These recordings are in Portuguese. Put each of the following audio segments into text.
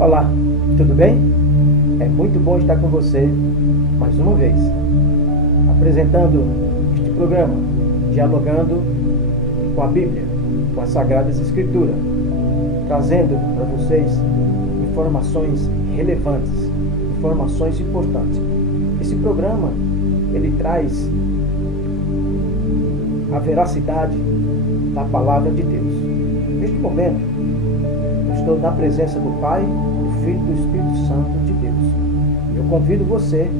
Olá, tudo bem? É muito bom estar com você mais uma vez, apresentando este programa, dialogando com a Bíblia, com as Sagradas Escrituras, trazendo para vocês informações relevantes, informações importantes. Esse programa, ele traz a veracidade da Palavra de Deus. Neste momento, eu estou na presença do Pai, do Filho e do Espírito Santo de Deus. E eu convido você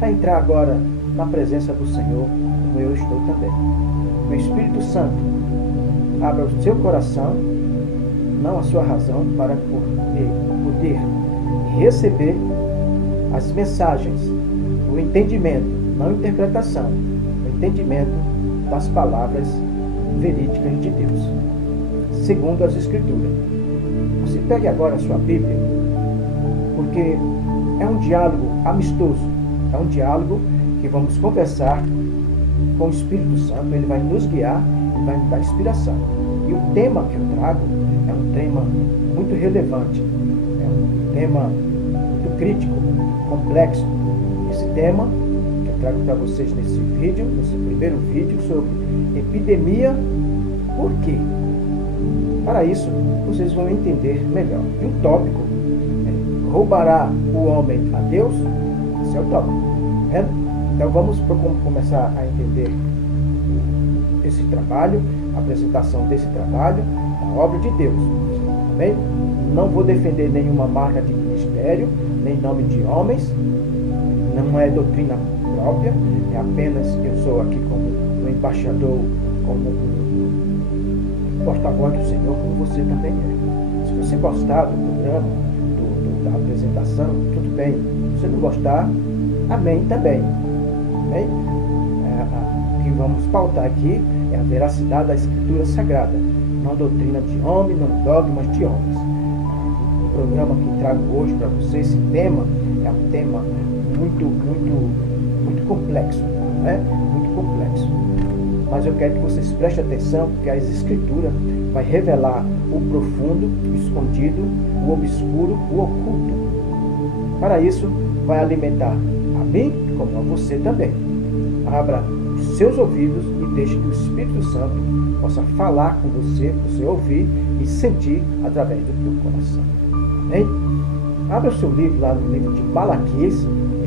a entrar agora na presença do Senhor, como eu estou também. O Espírito Santo abra o seu coração, não a sua razão, para poder receber as mensagens, o entendimento, não a interpretação, o entendimento das palavras verídicas de Deus, segundo as Escrituras. Você pegue agora a sua Bíblia, porque é um diálogo amistoso, é um diálogo que vamos conversar com o Espírito Santo. Ele vai nos guiar, ele vai nos dar inspiração. E o tema que eu trago é um tema muito relevante, é um tema muito crítico, complexo. Esse tema que eu trago para vocês nesse vídeo, nesse primeiro vídeo, sobre epidemia. Por quê? Para isso, vocês vão entender melhor. E o tópico é: roubará o homem a Deus? Esse é o tópico. Né? Então vamos começar a entender esse trabalho, a apresentação desse trabalho, a obra de Deus. Amém? Não vou defender nenhuma marca de ministério, nem nome de homens, não é doutrina própria, é apenas eu sou aqui como um embaixador, como um porta-voz do Senhor, como você também é. Se você gostar do programa, da apresentação, tudo bem. Se você não gostar, amém também. Amém? O que vamos pautar aqui é a veracidade da Escritura Sagrada, não doutrina de homem, não dogmas de homens. O programa que trago hoje para vocês, esse tema, é um tema muito complexo, não é? Muito complexo. Mas eu quero que vocês prestem atenção, porque as Escrituras vai revelar o profundo, o escondido, o obscuro, o oculto. Para isso, vai alimentar a mim, como a você também. Abra os seus ouvidos e deixe que o Espírito Santo possa falar com você, você ouvir e sentir através do teu coração. Amém? Abra o seu livro lá no livro de Malaquias,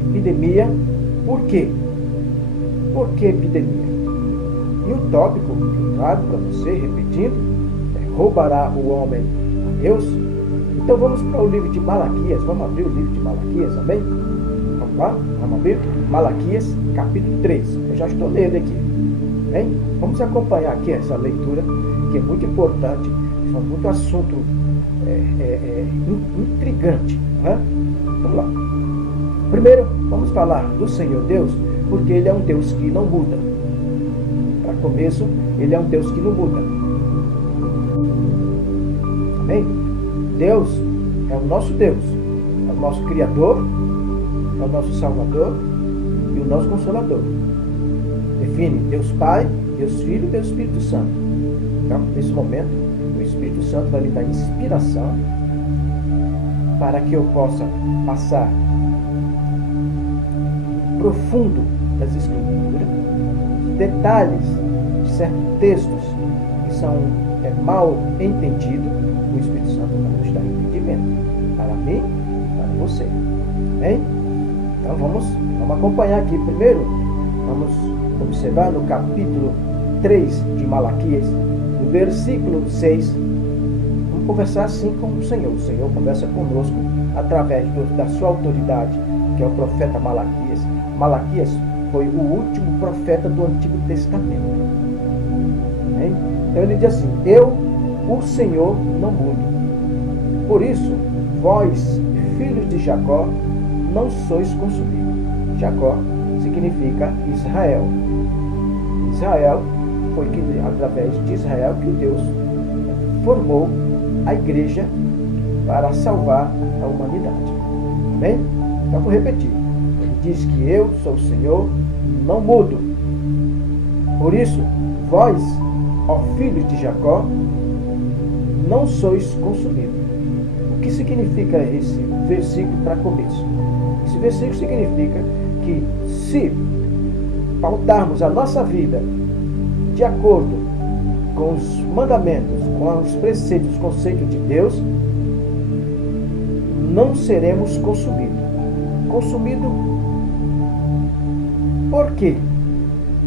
epidemia. Por quê? Por que epidemia? E o tópico que eu trago para você, repetindo, é: roubará o homem a Deus? Então vamos para o livro de Malaquias. Vamos abrir o livro de Malaquias, amém? Vamos lá? Vamos abrir Malaquias, capítulo 3. Eu já estou lendo aqui. Bem? Vamos acompanhar aqui essa leitura, que é muito importante. É muito assunto intrigante. Né? Vamos lá. Primeiro, vamos falar do Senhor Deus, porque Ele é um Deus que não muda. Para começo, Ele é um Deus que não muda. Amém? Deus é o nosso Deus, é o nosso Criador, é o nosso Salvador e o nosso Consolador. Define Deus Pai, Deus Filho e Deus Espírito Santo. Então, nesse momento, o Espírito Santo vai me dar inspiração para que eu possa passar profundo das Escrituras, detalhes de certos textos que são mal entendidos. O Espírito Santo vai nos dar entendimento para mim e para você. Amém? Então vamos acompanhar aqui. Primeiro, vamos observar no capítulo 3 de Malaquias, no versículo 6. Vamos conversar assim com o Senhor. O Senhor conversa conosco através da sua autoridade, que é o profeta Malaquias. Malaquias foi o último profeta do Antigo Testamento. Amém? Então ele diz assim: eu, o Senhor, não mudo. Por isso, vós, filhos de Jacó, não sois consumidos. Jacó significa Israel. Israel foi através de Israel que Deus formou a igreja para salvar a humanidade. Amém? Então vou repetir. Ele diz que eu sou o Senhor, não mudo. Por isso, vós, ó filhos de Jacó, não sois consumidos. que significa esse versículo para começo? Esse versículo significa que se pautarmos a nossa vida de acordo com os mandamentos, com os preceitos, os conceitos de Deus, não seremos consumidos. Consumido por quê?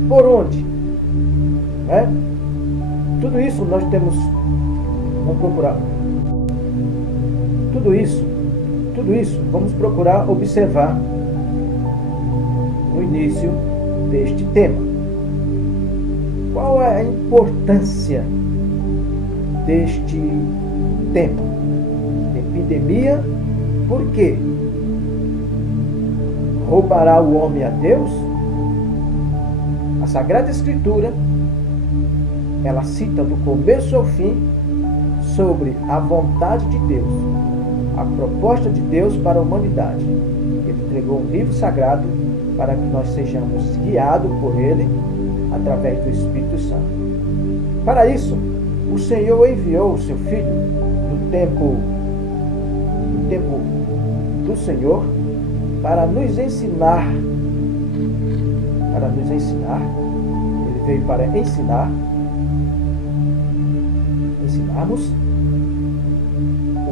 Por onde? Tudo isso nós temos, vamos procurar. Tudo isso, vamos procurar observar no início deste tema. Qual é a importância deste tema? Epidemia, por quê? Roubará o homem a Deus? A Sagrada Escritura, ela cita do começo ao fim sobre a vontade de Deus, a proposta de Deus para a humanidade. Ele entregou um livro sagrado para que nós sejamos guiados por ele através do Espírito Santo. Para isso, o Senhor enviou o seu Filho no tempo do Senhor para nos ensinar. Ele veio para ensinarmos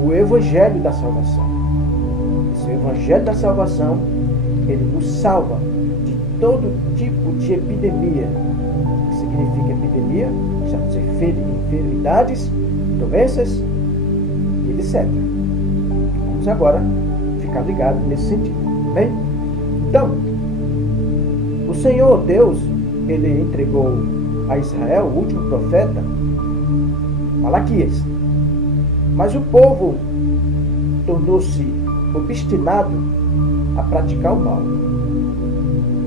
o Evangelho da salvação. Esse Evangelho da salvação, ele nos salva de todo tipo de epidemia. O que significa epidemia? São enfermidades, doenças, etc. Vamos agora ficar ligados nesse sentido. Bem? Então, o Senhor Deus, ele entregou a Israel, o último profeta, Malaquias. Mas o povo tornou-se obstinado a praticar o mal.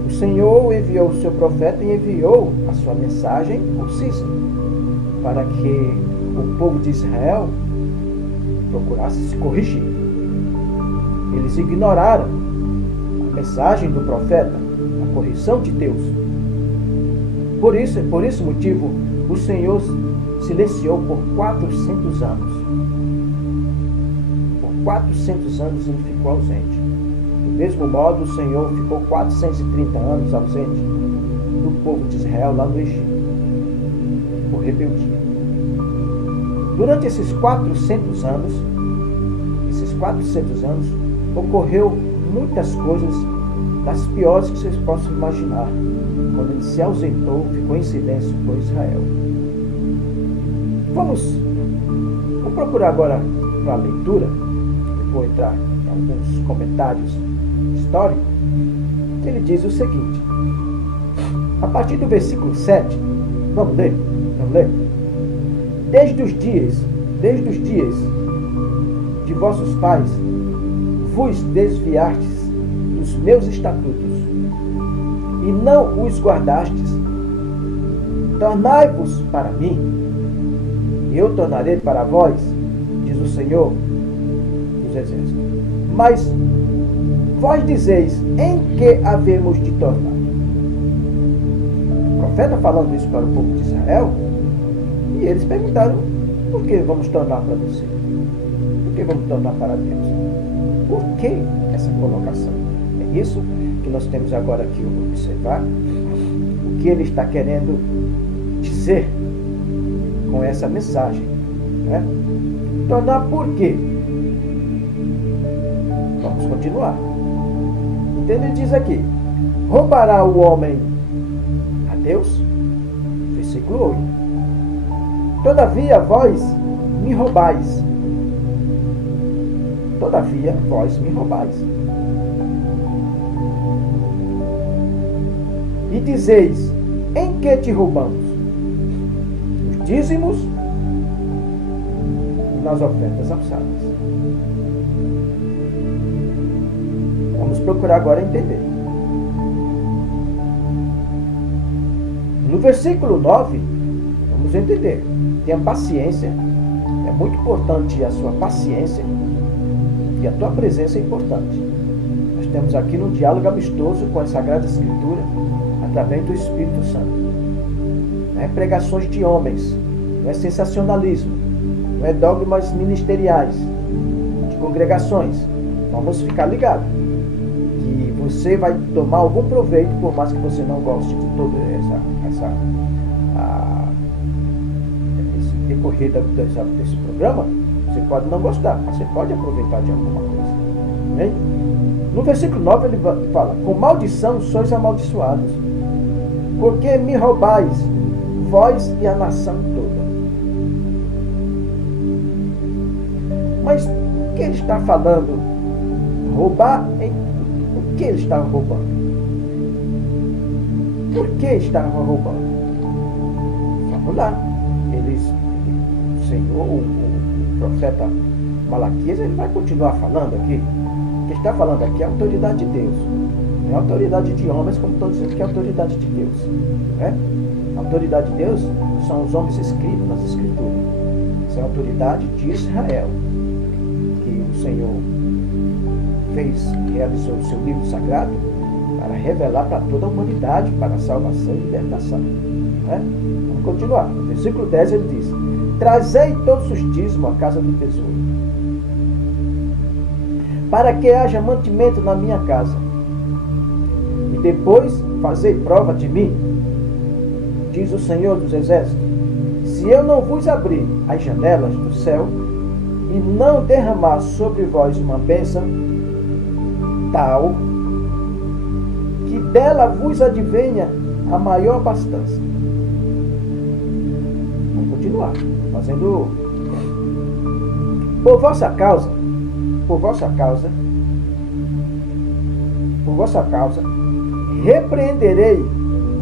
O Senhor enviou o seu profeta e enviou a sua mensagem concisa para que o povo de Israel procurasse se corrigir. Eles ignoraram a mensagem do profeta, a correção de Deus. Por esse motivo, o Senhor silenciou por 400 anos. Por 400 anos ele ficou ausente. Do mesmo modo, o Senhor ficou 430 anos ausente do povo de Israel lá no Egito, por rebeldia. Durante esses 400 anos, ocorreu muitas coisas das piores que vocês possam imaginar, quando ele se ausentou, ficou em silêncio por Israel. Vamos procurar agora para a leitura, e vou entrar em alguns comentários históricos, que ele diz o seguinte, a partir do versículo 7, vamos ler? Desde os dias de vossos pais, vos desviastes dos meus estatutos, e não os guardastes. Tornai-vos para mim, e eu tornarei para vós, diz o Senhor dos Exércitos. Mas vós dizeis, em que havemos de tornar? O profeta falando isso para o povo de Israel, e eles perguntaram, por que vamos tornar para você? Por que vamos tornar para Deus? Por que essa colocação? É isso que nós temos agora que observar, o que ele está querendo dizer com essa mensagem. Tornar por quê? Vamos continuar. Então ele diz aqui, roubará o homem a Deus? Versículo 8. Todavia vós me roubais. Todavia vós me roubais. E dizeis, em que te roubamos? Nos dízimos e nas ofertas alçadas. Vamos procurar agora entender. No versículo 9, vamos entender. Tenha paciência. É muito importante a sua paciência. E a tua presença é importante. Nós temos aqui um diálogo amistoso com a Sagrada Escritura, através do Espírito Santo. Não é pregações de homens, não é sensacionalismo, não é dogmas ministeriais, de congregações. Vamos ficar ligados. Que você vai tomar algum proveito, por mais que você não goste de todo esse decorrer desse programa. Você pode não gostar, mas você pode aproveitar de alguma coisa. Amém? No versículo 9 ele fala: com maldição sois amaldiçoados, porque me roubais, vós e a nação toda. Mas o que ele está falando? Roubar o que ele estava roubando? Por que estava roubando? Vamos lá. O Senhor, o profeta Malaquias, ele vai continuar falando aqui. O que está falando aqui é a autoridade de Deus. Não é a autoridade de homens, como estão dizendo que é a autoridade de Deus. Né? A autoridade de Deus são os homens escritos nas Escrituras. Essa é a autoridade de Israel, que o Senhor realizou o seu livro sagrado para revelar para toda a humanidade, para a salvação e libertação. Né? Vamos continuar. No versículo 10 ele diz: trazei todos os dízimos à casa do tesouro, para que haja mantimento na minha casa. E depois fazei prova de mim, diz o Senhor dos Exércitos, se eu não vos abrir as janelas do céu e não derramar sobre vós uma bênção tal que dela vos advenha a maior abastança. Vamos continuar fazendo. Por vossa causa, repreenderei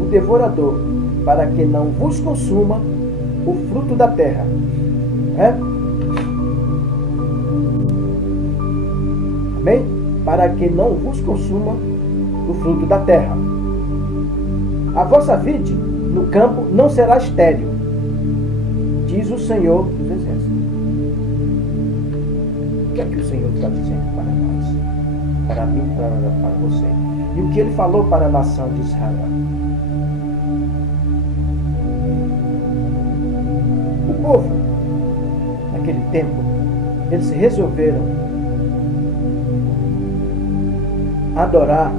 o devorador, para que não vos consuma o fruto da terra. Amém? Para que não vos consuma o fruto da terra. A vossa vide no campo não será estéril, diz o Senhor dos Exércitos. O que é que o Senhor está dizendo para nós? Para mim, para você. E o que ele falou para a nação de Israel? O povo, naquele tempo, eles resolveram adorar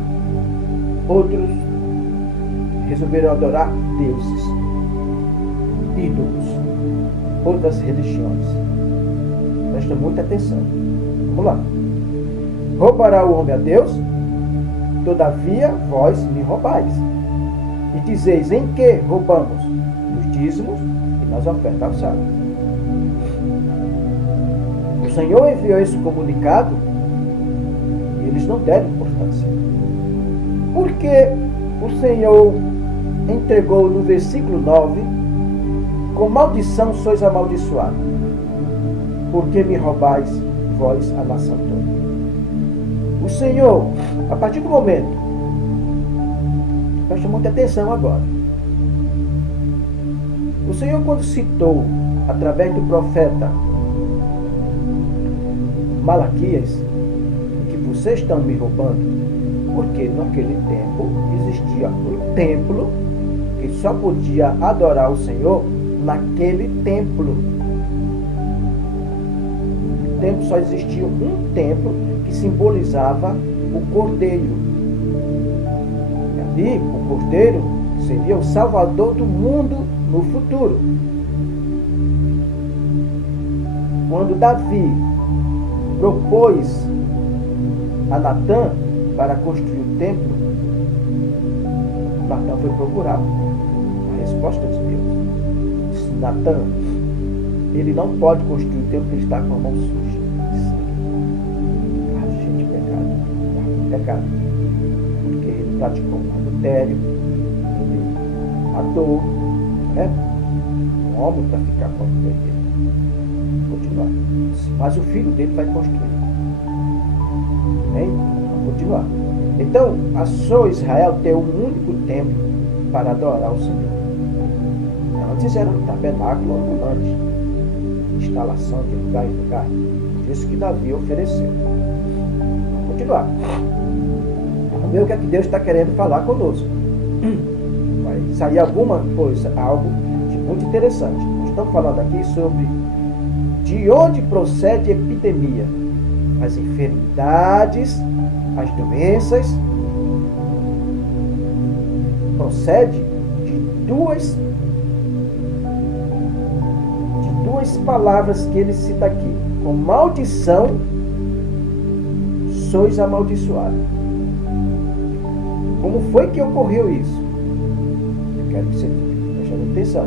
deuses, ídolos, outras religiões. Presta muita atenção. Vamos lá. Roubará o homem a Deus? Todavia vós me roubais. E dizeis: em que roubamos? Nos dízimos e nas ofertas alçadas. O Senhor enviou esse comunicado e eles não deram importância. Porque o Senhor entregou no versículo 9: com maldição sois amaldiçoados, porque me roubais vós a nação toda. O Senhor, a partir do momento, preste muita atenção agora. O Senhor, quando citou, através do profeta Malaquias, que vocês estão me roubando, porque naquele tempo existia um templo que só podia adorar o Senhor naquele templo. No templo só existia um templo que simbolizava o Cordeiro. E ali, o Cordeiro seria o Salvador do mundo no futuro. Quando Davi propôs a Natã para construir o templo, Natã foi procurar a resposta de Deus. Disse: Natã, ele não pode construir o templo porque ele está com a mão suja de sangue. Gente, pecado. Porque ele praticou um adultério, ele matou, um homem para ficar com a mulher dele. Continuar. Mas o filho dele vai construir. Amém? Vamos continuar. Então, a sua Israel tem um único templo para adorar o Senhor. Antes era um tabernáculo ambulante, instalação de lugar em lugar. Isso que Davi ofereceu. Vamos continuar. Vamos ver o que é que Deus está querendo falar conosco. Vai sair alguma coisa, algo de muito interessante. Nós estamos falando aqui sobre de onde procede a epidemia. as enfermidades, as doenças, procede de duas palavras que ele cita aqui. Com maldição sois amaldiçoados. Como foi que ocorreu isso? Eu quero que você preste atenção.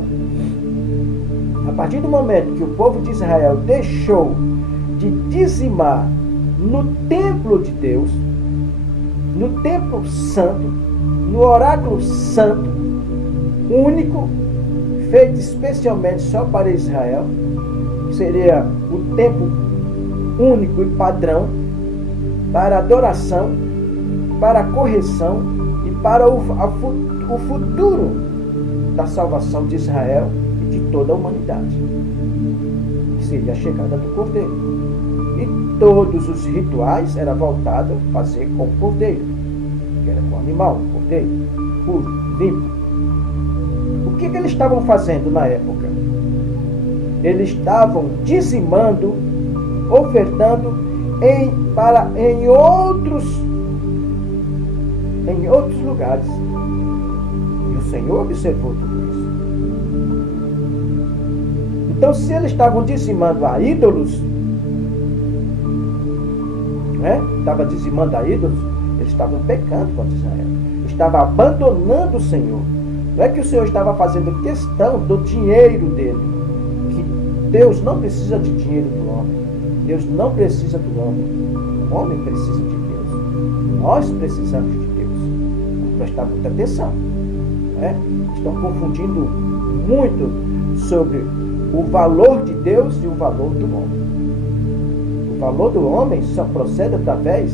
A partir do momento que o povo de Israel deixou de dizimar no templo de Deus, no templo santo, no oráculo santo, único, feito especialmente só para Israel, que seria o templo único e padrão para adoração, para correção e para o futuro da salvação de Israel e de toda a humanidade, que seria a chegada do Cordeiro. E todos os rituais eram voltados a fazer com o Cordeiro, que era com o animal, o Cordeiro, puro, limpo. O que eles estavam fazendo na época? Eles estavam dizimando, ofertando em outros lugares. E o Senhor observou tudo isso. Então, se eles estavam dizimando a ídolos, estavam dizimando a ídolos, eles estavam pecando contra Israel. Estavam abandonando o Senhor. Não é que o Senhor estava fazendo questão do dinheiro dele. Que Deus não precisa de dinheiro do homem. Deus não precisa do homem. O homem precisa de Deus. Nós precisamos de Deus. Prestar muita atenção. Estão confundindo muito sobre o valor de Deus e o valor do homem. O valor do homem só procede através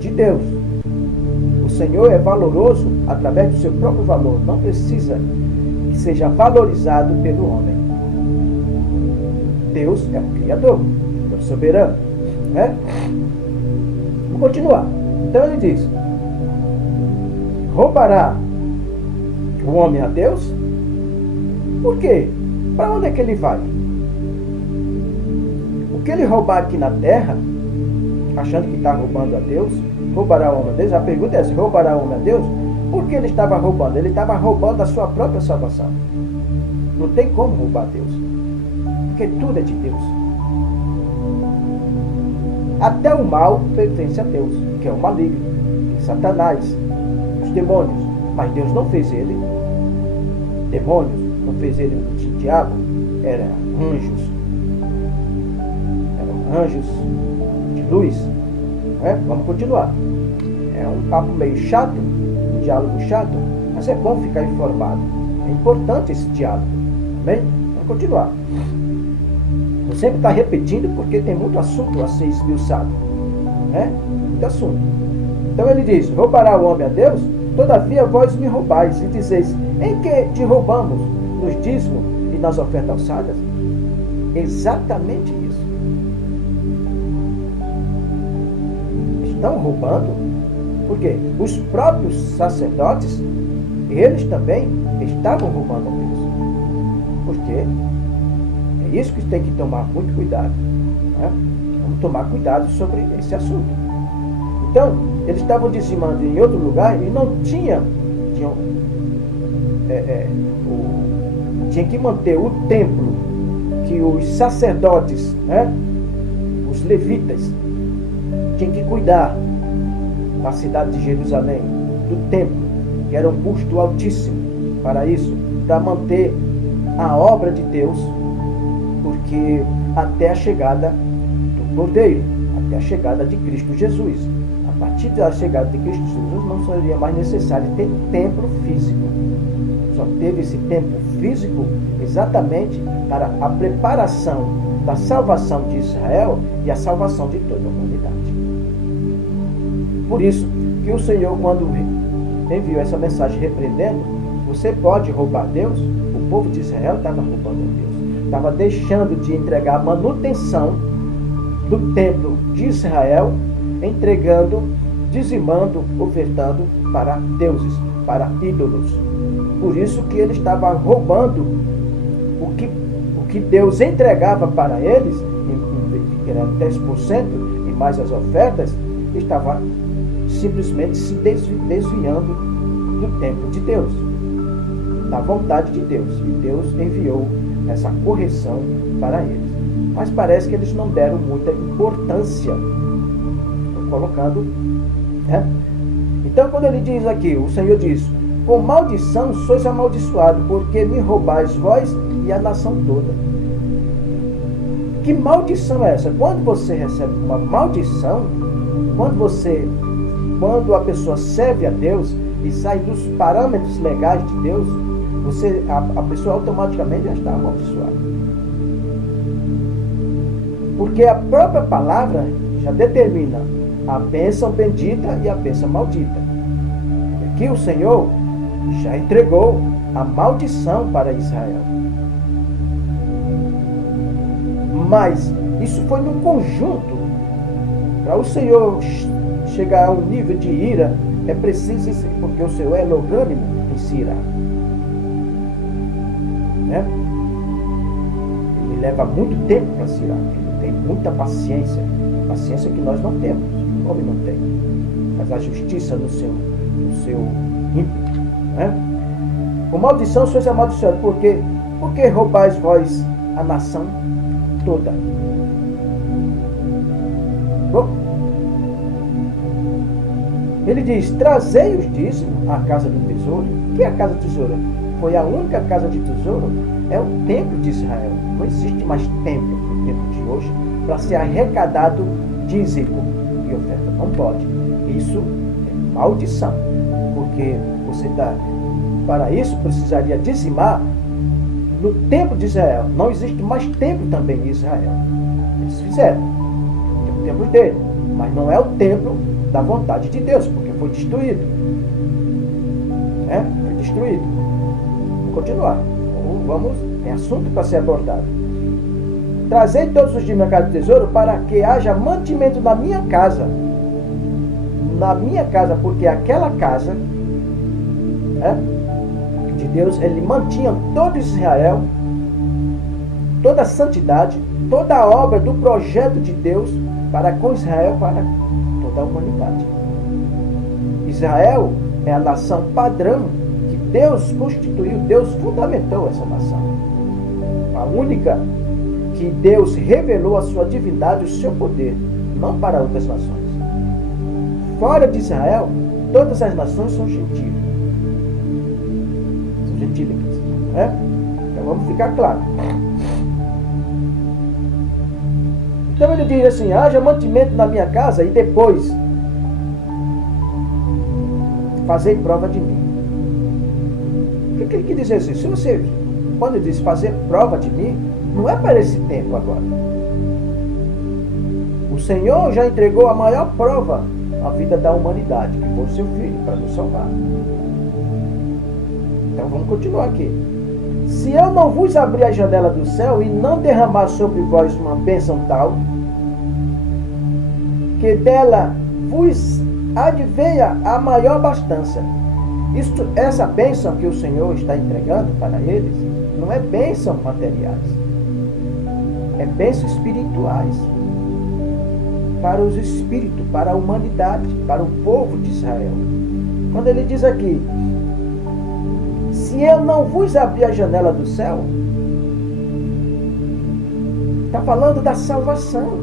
de Deus. O Senhor é valoroso através do seu próprio valor. Não precisa que seja valorizado pelo homem. Deus é o Criador, é o soberano. Vou continuar. Então ele diz: roubará o homem a Deus? Por quê? Para onde é que ele vai? O que ele roubar aqui na terra, achando que está roubando a Deus, roubará o homem a Deus? A pergunta é essa: roubará o homem a Deus? Por que ele estava roubando? Ele estava roubando a sua própria salvação. Não tem como roubar a Deus, porque tudo é de Deus. Até o mal pertence a Deus, que é o maligno, que é Satanás, os demônios. Mas Deus não fez ele demônios, não fez ele de diabo, eram anjos de luz. Vamos continuar. É um papo meio chato, um diálogo chato, mas é bom ficar informado. É importante esse diálogo. Amém? Vamos continuar. Eu sempre estou repetindo porque tem muito assunto a ser esmiuçado. Muito assunto. Então ele diz: roubará o homem a Deus? Todavia vós me roubais e dizeis: em que te roubamos? Nos dízimos e nas ofertas alçadas? Exatamente isso. Estão roubando, porque os próprios sacerdotes, eles também estavam roubando a Deus. Por quê? É isso que tem que tomar muito cuidado. Vamos tomar cuidado sobre esse assunto. Então, eles estavam dizimando em outro lugar e não tinha que manter o templo que os sacerdotes, os levitas, tinham que cuidar da cidade de Jerusalém, do templo, que era um custo altíssimo para isso, para manter a obra de Deus, porque até a chegada do Cordeiro, até a chegada de Cristo Jesus. A partir da chegada de Cristo Jesus não seria mais necessário ter templo físico. Só teve esse templo físico exatamente para a preparação da salvação de Israel e a salvação de toda a humanidade. Por isso que o Senhor, quando enviou essa mensagem repreendendo: você pode roubar Deus? O povo de Israel estava roubando a Deus. Estava deixando de entregar a manutenção do templo de Israel, entregando, dizimando, ofertando para deuses, para ídolos. Por isso que ele estava roubando o que Deus entregava para eles, em querendo 10% e mais as ofertas, estava simplesmente se desviando do tempo de Deus, da vontade de Deus. E Deus enviou essa correção para eles. Mas parece que eles não deram muita importância. Estou colocando, né? Então, quando ele diz aqui, o Senhor diz: com maldição sois amaldiçoados, porque me roubais vós e a nação toda. Que maldição é essa? Quando você recebe uma maldição, quando a pessoa serve a Deus e sai dos parâmetros legais de Deus, a pessoa automaticamente já está amaldiçoada. Porque a própria palavra já determina a bênção bendita e a bênção maldita. E aqui o Senhor já entregou a maldição para Israel. Mas isso foi num conjunto. Para o Senhor chegar a um nível de ira, é preciso, porque o Senhor é longânimo em se irar. Né? Ele leva muito tempo para se irar. Ele tem muita paciência. Paciência que nós não temos. O homem não tem. Mas a justiça no seu ímpeto. Né? Com maldição sois amaldiçoados, porque roubais vós a nação toda. Bom, ele diz: trazei os dízimos à casa do tesouro. O que é a casa do tesouro? Foi a única casa de tesouro, é o templo de Israel. Não existe mais templo no tempo de hoje para ser arrecadado dízimo e oferta. Não pode. Isso é maldição, porque para isso precisaria dizimar no templo de Israel. Não existe mais templo também em Israel. Eles fizeram o templo dele, mas não é o templo da vontade de Deus, porque foi destruído. Foi destruído. Vamos continuar. Tem assunto para ser abordado. Trazei todos os dias na casa do tesouro, para que haja mantimento na minha casa. Na minha casa, porque aquela casa de Deus, ele mantinha todo Israel, toda a santidade, toda a obra do projeto de Deus para com Israel, para toda a humanidade. Israel é a nação padrão que Deus constituiu, Deus fundamentou essa nação. A única que Deus revelou a sua divindade, o seu poder, não para outras nações. Fora de Israel, todas as nações são gentílicas. Então vamos ficar claro. Então ele diz assim: haja mantimento na minha casa e depois fazei prova de mim. O que ele quer dizer assim? Se você, quando ele diz fazer prova de mim, não é para esse tempo agora. O Senhor já entregou a maior prova à vida da humanidade, que foi o seu Filho, para nos salvar. Então vamos continuar aqui. Se eu não vos abrir a janela do céu e não derramar sobre vós uma bênção tal, que dela vos advenha a maior abastança. Essa bênção que o Senhor está entregando para eles não é bênção materiais, é bênçãos espirituais para os espíritos, para a humanidade, para o povo de Israel. Quando ele diz aqui: se eu não vos abrir a janela do céu, está falando da salvação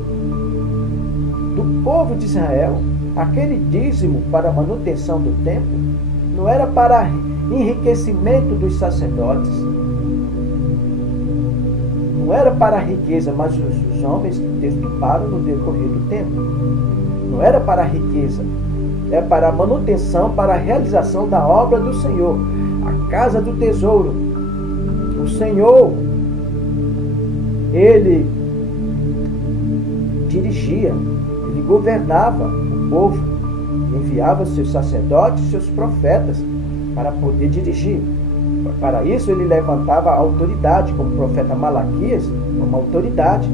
do povo de Israel. Aquele dízimo para a manutenção do templo não era para enriquecimento dos sacerdotes, não era para a riqueza, mas os homens deturparam no decorrer do tempo. Não era para a riqueza, é para a manutenção, para a realização da obra do Senhor. A casa do tesouro. O Senhor, ele dirigia, ele governava o povo, enviava seus sacerdotes, seus profetas para poder dirigir. Para isso ele levantava a autoridade, como o profeta Malaquias, uma autoridade.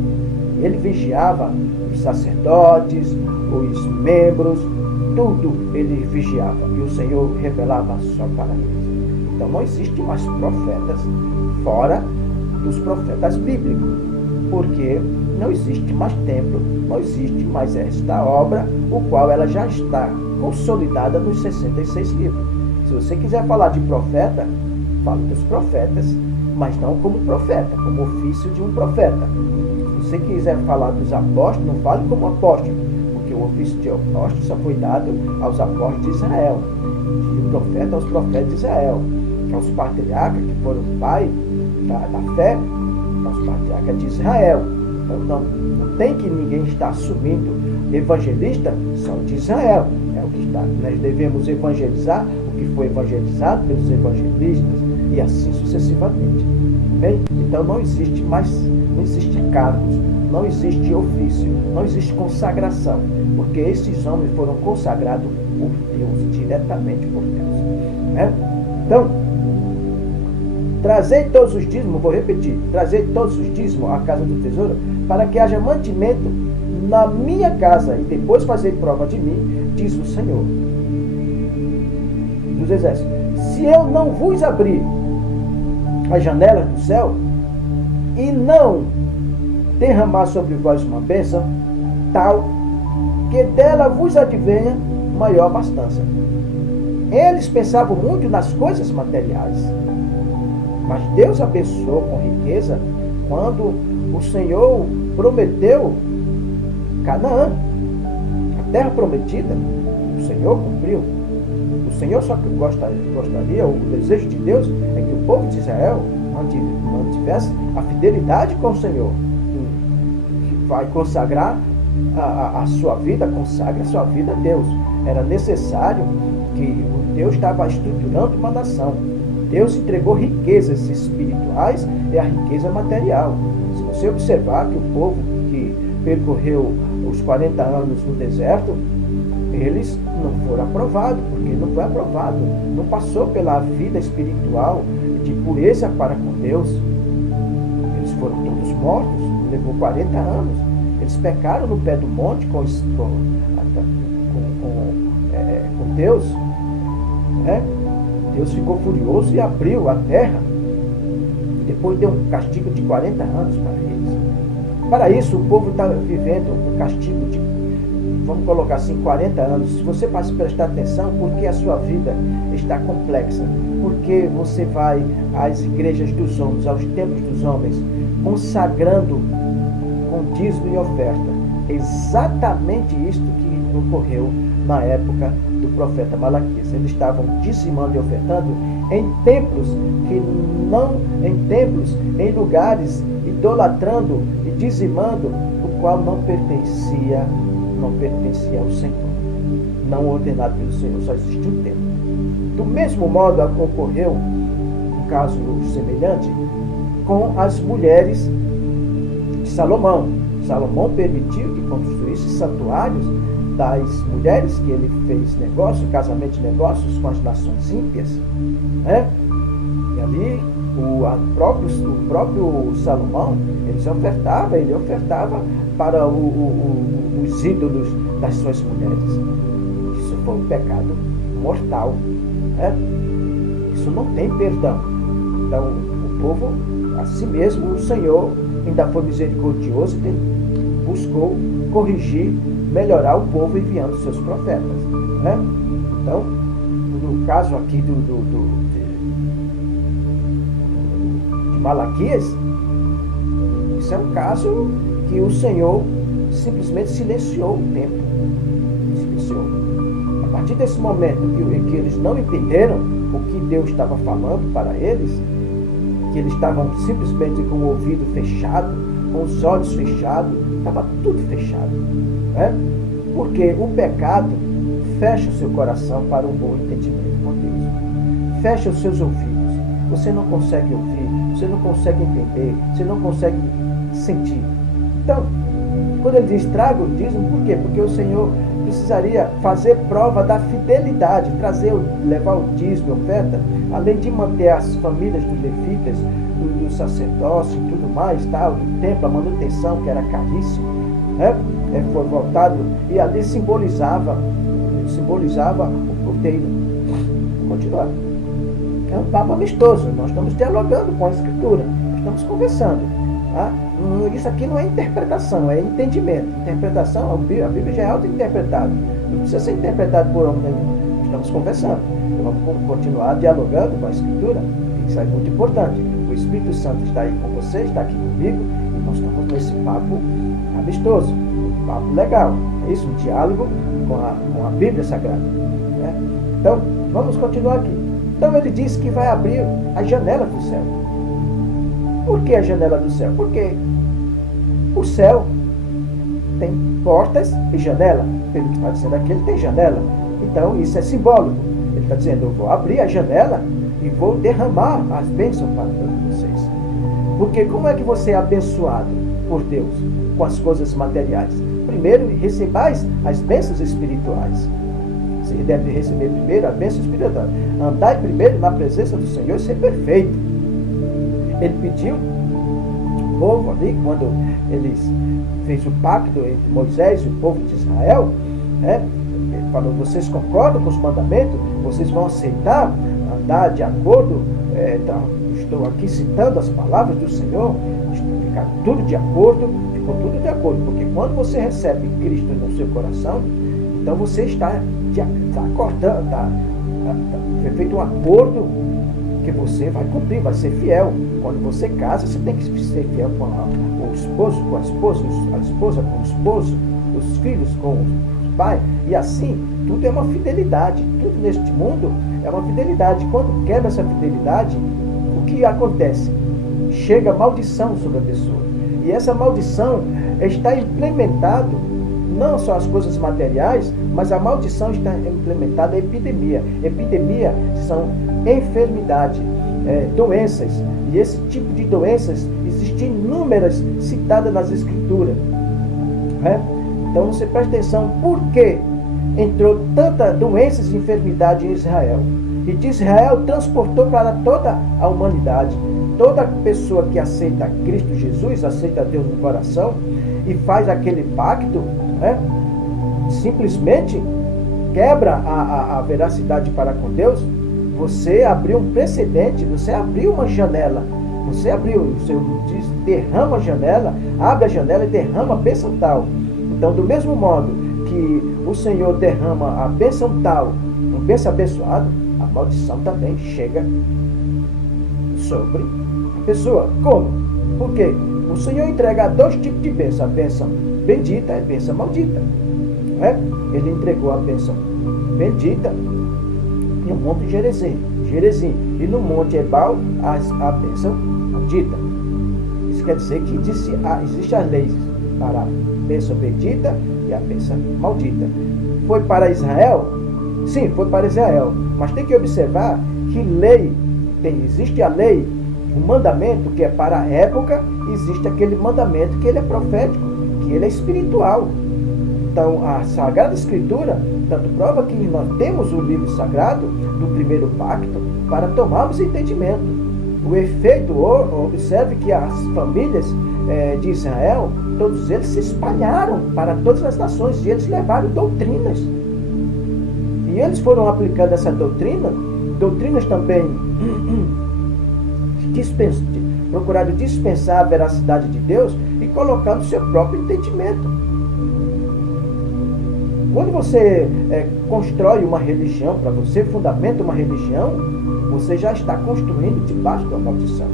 Ele vigiava os sacerdotes, os membros, tudo ele vigiava. E o Senhor revelava só para eles. Então não existe mais profetas fora dos profetas bíblicos. porque não existe mais templo, não existe mais esta obra, o qual ela já está consolidada nos 66 livros. Se você quiser falar de profeta, fale dos profetas, mas não como profeta, como ofício de um profeta. Se você quiser falar dos apóstolos, não fale como apóstolo, porque o ofício de apóstolo só foi dado aos apóstolos de Israel, de profeta aos profetas de Israel, aos patriarcas que foram pai da fé, aos patriarcas de Israel. Então não tem que ninguém estar assumindo evangelista, são de Israel. É o que está. Nós devemos evangelizar o que foi evangelizado pelos evangelistas e assim sucessivamente. Bem? Então não existe mais, não existe cargos, não existe ofício, não existe consagração, porque esses homens foram consagrados por Deus, diretamente por Deus. Né? Então, trazei todos os dízimos, vou repetir, trazei todos os dízimos à casa do tesouro, para que haja mantimento na minha casa, e depois fazei prova de mim, diz o Senhor dos Exércitos. Se eu não vos abrir as janelas do céu, e não derramar sobre vós uma bênção, tal que dela vos advenha maior abastança. Eles pensavam muito nas coisas materiais, mas Deus abençoou com riqueza quando o Senhor prometeu Canaã, a terra prometida. O Senhor cumpriu. O Senhor só que gostaria, o desejo de Deus é que o povo de Israel mantivesse a fidelidade com o Senhor, que vai consagrar a sua vida, consagre a sua vida a Deus. Era necessário que Deus estava estruturando uma nação. Deus entregou riquezas espirituais e a riqueza material. Se você observar que o povo que percorreu os 40 anos no deserto, eles não foram aprovados, porque não foi aprovado, não passou pela vida espiritual de pureza para com Deus. Eles foram todos mortos, levou 40 anos. Eles pecaram no pé do monte com Deus. Né? Deus ficou furioso e abriu a terra. E depois deu um castigo de 40 anos para eles. Para isso, o povo está vivendo um castigo de, vamos colocar assim, 40 anos. Se você prestar atenção, porque a sua vida está complexa, porque você vai às igrejas dos homens, aos templos dos homens, consagrando com dízimo e oferta. Exatamente isto que ocorreu na época do profeta Malaquias. Eles estavam dizimando e ofertando em templos em lugares, idolatrando e dizimando, o qual não pertencia ao Senhor, não ordenado pelo Senhor, só existia um templo. Do mesmo modo ocorreu um caso semelhante com as mulheres de Salomão. Salomão permitiu que construísse santuários das mulheres, que ele fez negócio, casamento de negócios com as nações ímpias, né? E ali o próprio Salomão, ele ofertava para os ídolos das suas mulheres. Isso foi um pecado mortal, né? Isso não tem perdão. Então o povo, assim mesmo, o Senhor ainda foi misericordioso e buscou corrigir, melhorar o povo enviando seus profetas, né? Então, no caso aqui de Malaquias, isso é um caso que o Senhor simplesmente silenciou o templo. Silenciou. A partir desse momento que eles não entenderam o que Deus estava falando para eles, que eles estavam simplesmente com o ouvido fechado, com os olhos fechados, estava tudo fechado, né? Porque o pecado fecha o seu coração para um bom entendimento com Deus, fecha os seus ouvidos, você não consegue ouvir, você não consegue entender, você não consegue sentir. Então, quando ele diz traga o dízimo, por quê? Porque o Senhor precisaria fazer prova da fidelidade, levar o dízimo, oferta, além de manter as famílias dos levitas, do sacerdócio e tudo mais, tal, do templo, a manutenção, que era caríssimo, né? Foi voltado, e ali simbolizava o porteiro. Vou continuar. É um papo amistoso, nós estamos dialogando com a Escritura, nós estamos conversando. Tá? Isso aqui não é interpretação, é entendimento. Interpretação, a Bíblia já é auto-interpretada. Não precisa ser interpretado por homem nenhum. Estamos conversando. Então vamos continuar dialogando com a Escritura. Isso é muito importante. O Espírito Santo está aí com você, está aqui comigo, e nós estamos nesse papo amistoso, um papo legal. É isso, um diálogo com a Bíblia Sagrada. Né? Então, vamos continuar aqui. Então ele diz que vai abrir a janela do céu. Por que a janela do céu? Porque o céu tem portas e janela. Pelo que está dizendo aqui, ele tem janela. Então, isso é simbólico. Ele está dizendo, eu vou abrir a janela e vou derramar as bênçãos para todos vocês. Porque como é que você é abençoado por Deus com as coisas materiais? Primeiro, recebais as bênçãos espirituais. Você deve receber primeiro a bênção espiritual. Andai primeiro na presença do Senhor e ser perfeito. Ele pediu o povo ali, quando ele fez o pacto entre Moisés e o povo de Israel, ele falou, vocês concordam com os mandamentos? Vocês vão aceitar andar de acordo? Estou aqui citando as palavras do Senhor, ficar tudo de acordo, ficou tudo de acordo, porque quando você recebe Cristo no seu coração, então você está acordando, foi feito um acordo que você vai cumprir, vai ser fiel. Quando você casa, você tem que ser fiel com o esposo, com a esposa com o esposo, os filhos com o pai, e assim, tudo é uma fidelidade, tudo neste mundo é uma fidelidade. Quando quebra essa fidelidade, o que acontece? Chega maldição sobre a pessoa, e essa maldição está implementada, não só as coisas materiais, mas a maldição está implementada a epidemia. Epidemia são enfermidades, doenças, e esse tipo de doenças existem inúmeras citadas nas Escrituras. Então você presta atenção, por que entrou tanta doenças e enfermidade em Israel? E de Israel transportou para toda a humanidade. Toda pessoa que aceita Cristo Jesus, aceita Deus no coração e faz aquele pacto, simplesmente quebra a veracidade para com Deus. Você abriu um precedente, você abriu uma janela, você abriu, o Senhor diz, derrama a janela, abre a janela e derrama a bênção tal. Então, do mesmo modo que o Senhor derrama a bênção tal, um bênção abençoado, a maldição também chega sobre a pessoa. Como? Por quê? O Senhor entrega dois tipos de bênção, a bênção bendita e a bênção maldita. Ele entregou a bênção bendita no monte Gerizim, e no monte Ebal a bênção maldita. Isso quer dizer que existe as leis para a bênção bendita e a bênção maldita. Foi para Israel? Sim, foi para Israel. Mas tem que observar que lei, existe a lei, o mandamento que é para a época, existe aquele mandamento que ele é profético, que ele é espiritual. Então, a Sagrada Escritura, tanto prova que nós temos o livro sagrado do primeiro pacto para tomarmos entendimento. O efeito, observe que as famílias de Israel, todos eles se espalharam para todas as nações e eles levaram doutrinas. E eles foram aplicando essa doutrinas também procuraram dispensar a veracidade de Deus e colocando o seu próprio entendimento. Quando você constrói uma religião para você, fundamenta uma religião, você já está construindo debaixo da maldição.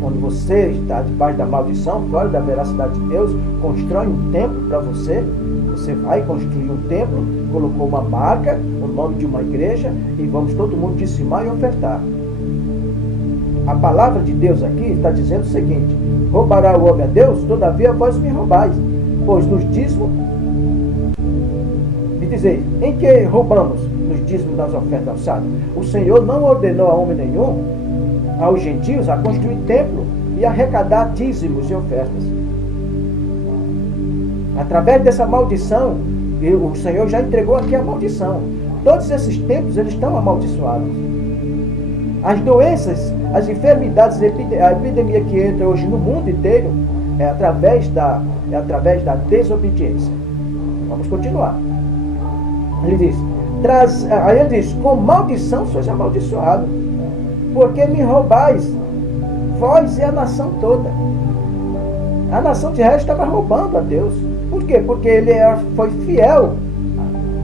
Quando você está debaixo da maldição, fora da veracidade de Deus, constrói um templo para você, você vai construir um templo, colocou uma marca, o nome de uma igreja, e vamos todo mundo dizimar e ofertar. A palavra de Deus aqui está dizendo o seguinte: roubará o homem a Deus, todavia vós me roubais, pois nos dízimos, dizer, em que roubamos nos dízimos das ofertas alçadas? O Senhor não ordenou a homem nenhum, aos gentios, a construir templo e arrecadar dízimos e ofertas. Através dessa maldição, o Senhor já entregou aqui a maldição. Todos esses templos, eles estão amaldiçoados. As doenças, as enfermidades, a epidemia que entra hoje no mundo inteiro é através da desobediência. Vamos continuar. Ele diz, com maldição sois amaldiçoados, porque me roubais vós e a nação toda. A nação de Israel estava roubando a Deus. Por quê? Porque ele foi fiel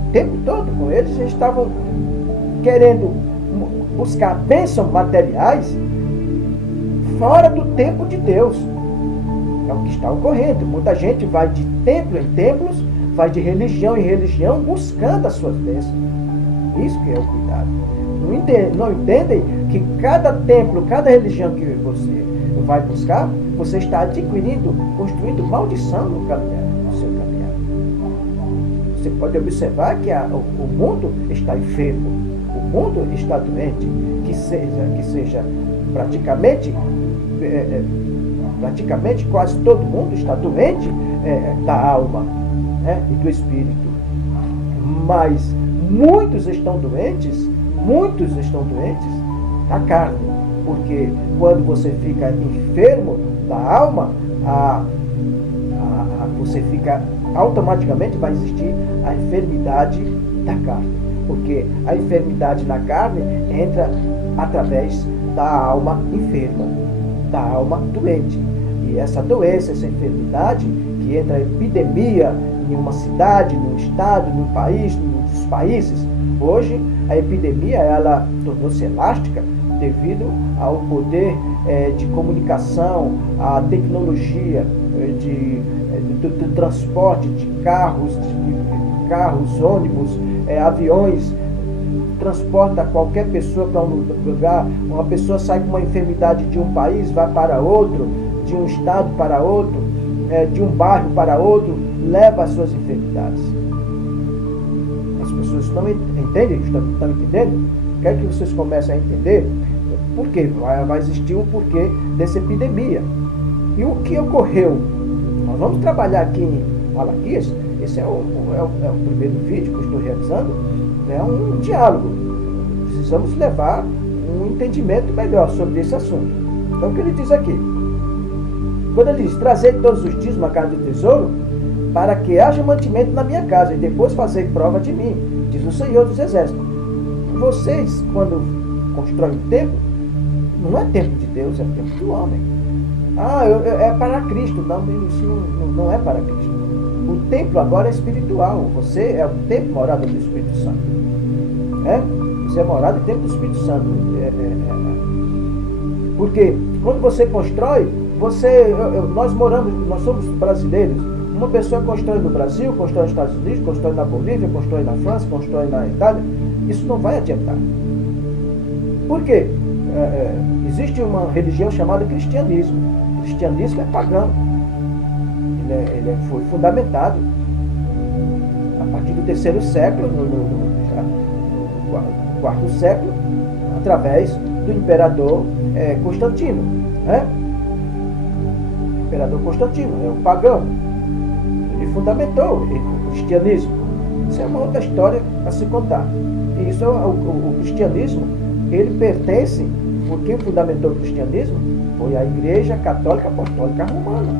o tempo todo com eles. Eles estavam querendo buscar bênçãos materiais fora do templo de Deus. É o que está ocorrendo. Muita gente vai de templo em templos, vai de religião em religião, buscando as suas bênçãos. Isso que é o cuidado. Não entendem que cada templo, cada religião que você vai buscar, você está adquirindo, construindo maldição no seu caminhar. Você pode observar que o mundo está enfermo, o mundo está doente, que seja praticamente quase todo mundo está doente da alma, né, e do espírito. Mas muitos estão doentes da carne, porque quando você fica enfermo da alma, você fica automaticamente, vai existir a enfermidade da carne, porque a enfermidade na carne entra através da alma enferma, da alma doente. E essa doença, essa enfermidade, que entra epidemia em uma cidade, num estado, num país, nos países, hoje a epidemia ela tornou-se elástica devido ao poder de comunicação, à tecnologia do transporte de carros, ônibus, aviões, transporta qualquer pessoa para um lugar. Uma pessoa sai com uma enfermidade de um país, vai para outro, de um estado para outro, de um bairro para outro, leva as suas enfermidades. As pessoas não entendem, estão entendendo? Quero que vocês comecem a entender por quê. Vai existir um porquê dessa epidemia. E o que ocorreu? Nós vamos trabalhar aqui em Malaquias. Esse é o primeiro vídeo que eu estou realizando. É um diálogo. Precisamos levar um entendimento melhor sobre esse assunto. Então, o que ele diz aqui? Quando ele diz, trazei todos os dias uma casa de tesouro, para que haja mantimento na minha casa, e depois fazei prova de mim, diz o Senhor dos Exércitos. Vocês, quando constroem um templo, não é templo de Deus, é templo do homem. É para Cristo. Não, isso não é para Cristo. O templo agora é espiritual. Você é o templo morada do Espírito Santo. Você é morada do templo do Espírito Santo. Porque quando você constrói, nós somos brasileiros. Uma pessoa constrói no Brasil, constrói nos Estados Unidos, constrói na Bolívia, constrói na França, constrói na Itália. Isso não vai adiantar. Por quê? Existe uma religião chamada cristianismo. O cristianismo é pagão. Ele foi fundamentado a partir do 3º século, no 4º século, através do imperador Constantino. O imperador Constantino é um pagão. Ele fundamentou o cristianismo. Isso é uma outra história a se contar. E isso o cristianismo, ele pertence, porque fundamentou o cristianismo foi a Igreja Católica Apostólica Romana.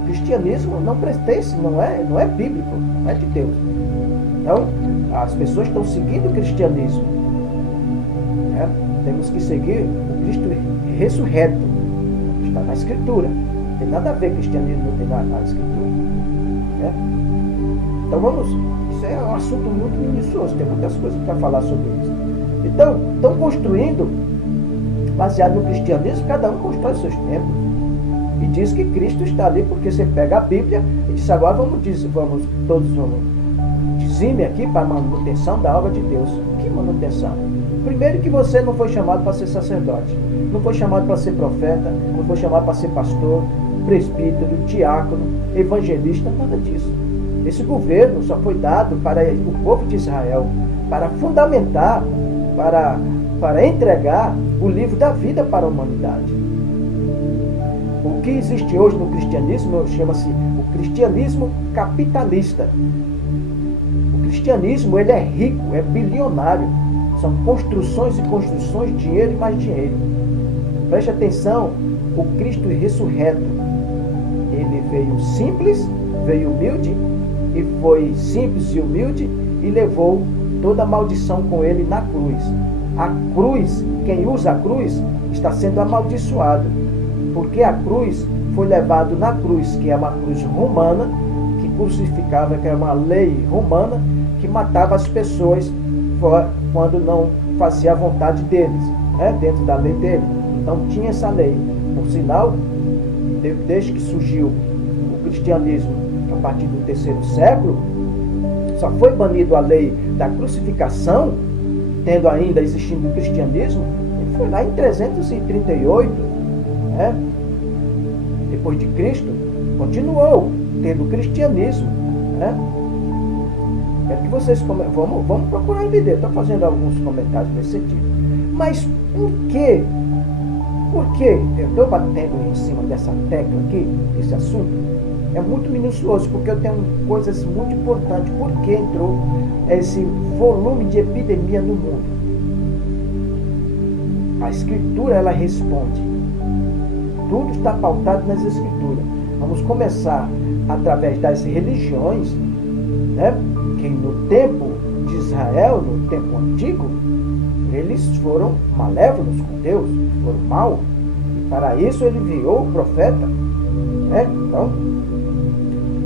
O cristianismo não pertence, não é bíblico, não é de Deus. Então, as pessoas estão seguindo o cristianismo. Temos que seguir o Cristo ressurreto. Está na Escritura. Não tem nada a ver com o cristianismo, não tem na Escritura. Então isso é um assunto muito minucioso, tem muitas coisas para falar sobre isso. Então, estão construindo, baseado no cristianismo, cada um constrói seus templos. E diz que Cristo está ali, porque você pega a Bíblia e diz, agora todos vamos dizime aqui para a manutenção da obra de Deus. Que manutenção? Primeiro que você não foi chamado para ser sacerdote, não foi chamado para ser profeta, não foi chamado para ser pastor, presbítero, diácono, evangelista, nada disso. Esse governo só foi dado para o povo de Israel, para fundamentar, para entregar o livro da vida para a humanidade. O que existe hoje no cristianismo chama-se o cristianismo capitalista. O cristianismo, ele é rico, é bilionário. São construções e construções, dinheiro e mais dinheiro. Preste atenção, o Cristo ressurreto, ele veio simples, veio humilde, e foi simples e humilde, e levou toda a maldição com ele na cruz. A cruz, quem usa a cruz, está sendo amaldiçoado. Porque a cruz foi levado na cruz, que é uma cruz romana, que crucificava, que é uma lei romana, que matava as pessoas quando não fazia a vontade deles, dentro da lei dele. Então tinha essa lei. Por sinal, desde que surgiu o cristianismo, a partir do 3º século, só foi banido a lei da crucificação, tendo ainda existindo o cristianismo, e foi lá em 338, depois de Cristo, continuou tendo o cristianismo. Quero que vocês vamos procurar entender. Estou fazendo alguns comentários nesse sentido. Mas por quê? Por que eu estou batendo em cima dessa tecla aqui, desse assunto? É muito minucioso, porque eu tenho coisas muito importantes. Por que entrou esse volume de epidemia no mundo? A Escritura, ela responde. Tudo está pautado nas Escrituras. Vamos começar através das religiões, que no tempo de Israel, no tempo antigo, eles foram malévolos com Deus, foram mal. E para isso ele enviou o profeta. Então,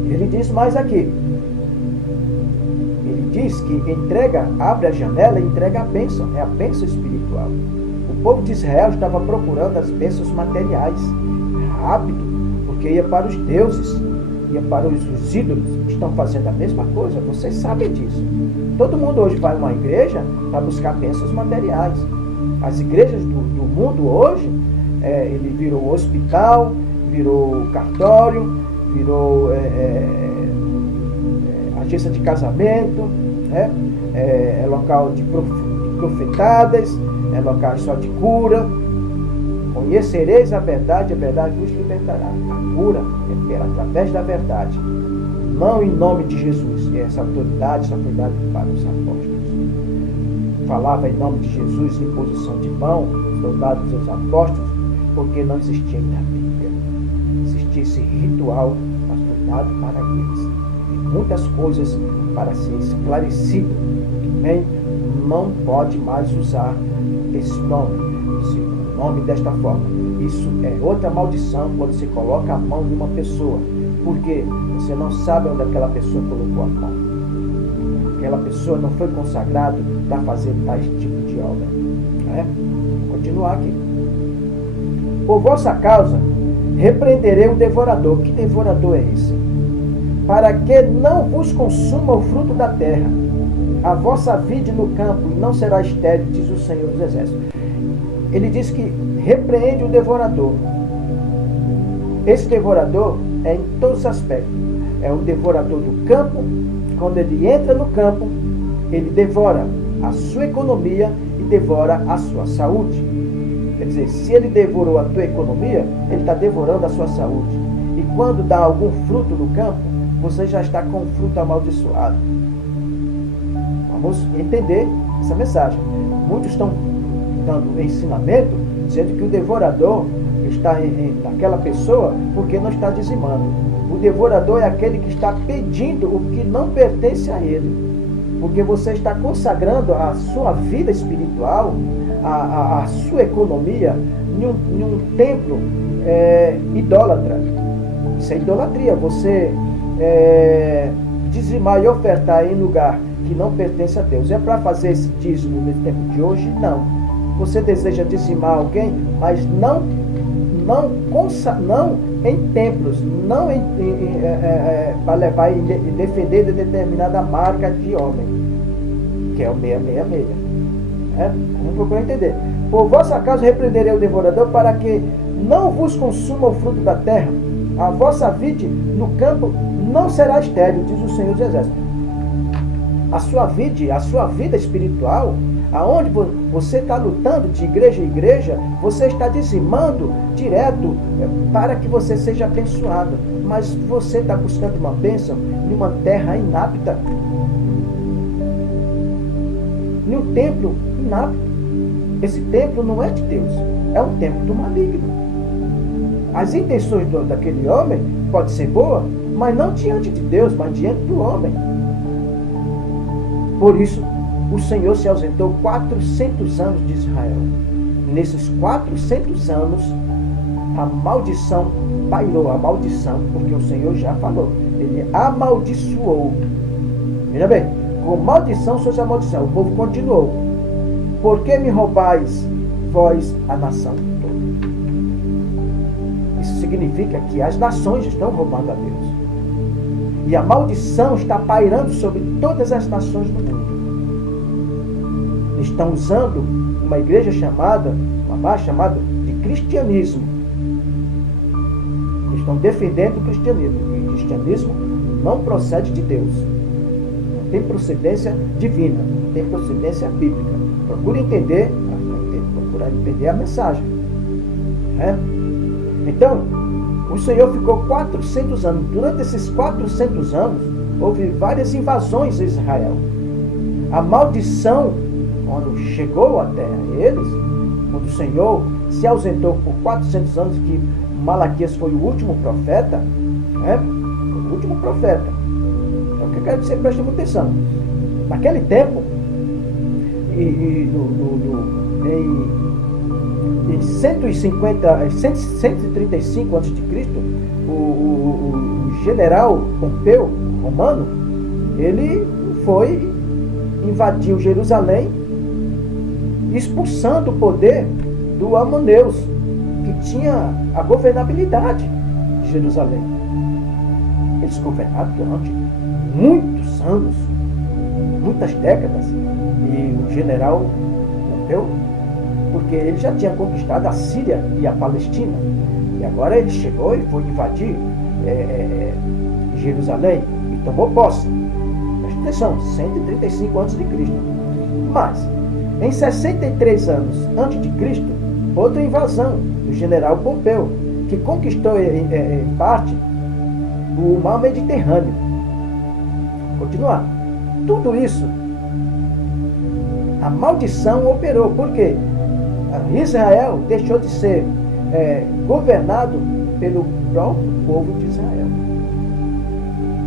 ele diz mais aqui. Ele diz que abre a janela e entrega a bênção. É a bênção espiritual. O povo de Israel estava procurando as bênçãos materiais. Rápido, porque ia para os deuses, ia para os ídolos. Estão fazendo a mesma coisa, vocês sabem disso. Todo mundo hoje vai a uma igreja para buscar bênçãos materiais. As igrejas do mundo hoje, ele virou hospital, virou cartório, virou agência de casamento, é local de profetadas, é local só de cura. Conhecereis a verdade vos libertará. A cura é através da verdade, não em nome de Jesus. E essa autoridade foi dada para os apóstolos. Falava em nome de Jesus, em posição de mão, foi dado aos apóstolos, porque não existia ainda a Bíblia. Existia esse ritual, mas foi dado para eles. Tem muitas coisas para ser esclarecido. Também não pode mais usar esse nome desta forma. Isso é outra maldição quando se coloca a mão em uma pessoa. Porque você não sabe onde aquela pessoa colocou a mão. Aquela pessoa não foi consagrada para fazer tais tipo de obra. Vou continuar aqui. Por vossa causa, repreenderei o devorador. Que devorador é esse? Para que não vos consuma o fruto da terra. A vossa vide no campo não será estéril, diz o Senhor dos Exércitos. Ele diz que repreende o devorador. Esse devorador é em todos os aspectos. É o devorador do campo. Quando ele entra no campo, ele devora a sua economia e devora a sua saúde. Quer dizer, se ele devorou a tua economia, ele está devorando a sua saúde. E quando dá algum fruto no campo, você já está com o fruto amaldiçoado. Vamos entender essa mensagem. Muitos estão dando ensinamento, dizendo que o devorador está naquela pessoa porque não está dizimando. O devorador é aquele que está pedindo o que não pertence a ele. Porque você está consagrando a sua vida espiritual, a sua economia, em um templo idólatra. Isso é idolatria. Você dizimar e ofertar em lugar que não pertence a Deus. É para fazer esse dízimo no tempo de hoje? Não. Você deseja dizimar alguém, mas não em templos, não para levar e defender de determinada marca de homem, que é o 666. Vamos procurar entender. Por vossa causa repreenderei o devorador, para que não vos consuma o fruto da terra. A vossa vide no campo não será estéril, diz o Senhor dos Exércitos. A sua vida espiritual, aonde você está lutando de igreja em igreja, você está dizimando direto para que você seja abençoado. Mas você está buscando uma bênção em uma terra inapta, em um templo inapto. Esse templo não é de Deus, é um templo do maligno. As intenções daquele homem podem ser boas, mas não diante de Deus, mas diante do homem. Por isso, o Senhor se ausentou 400 anos de Israel. Nesses 400 anos, a maldição pairou, a maldição, porque o Senhor já falou, ele amaldiçoou. Veja bem, com maldição sois a maldição. O povo continuou. Por que me roubais, vós, a nação toda? Isso significa que as nações estão roubando a Deus. E a maldição está pairando sobre todas as nações do mundo. Estão usando uma igreja chamada de cristianismo. Estão defendendo o cristianismo. E o cristianismo não procede de Deus. Não tem procedência divina, não tem procedência bíblica. Procure entender, procurar entender a mensagem. Então, o Senhor ficou 400 anos. Durante esses 400 anos, houve várias invasões a Israel. A maldição, quando chegou até eles, quando o Senhor se ausentou por 400 anos, que Malaquias foi o último profeta, o último profeta. Então, o que eu quero que você preste muita atenção. Naquele tempo, em 135 a.C., o general Pompeu, romano, ele foi, invadiu Jerusalém, expulsando o poder do Amaneus, que tinha a governabilidade de Jerusalém. Eles governaram durante muitos anos, muitas décadas, e o general Pompeu, porque ele já tinha conquistado a Síria e a Palestina, e agora ele chegou e foi invadir Jerusalém e tomou posse. Presta atenção, 135 a.C. Mas, em 63 anos antes de Cristo, outra invasão do general Pompeu, que conquistou em parte o mar Mediterrâneo. Continuar. Tudo isso, a maldição operou. Por quê? Israel deixou de ser governado pelo próprio povo de Israel.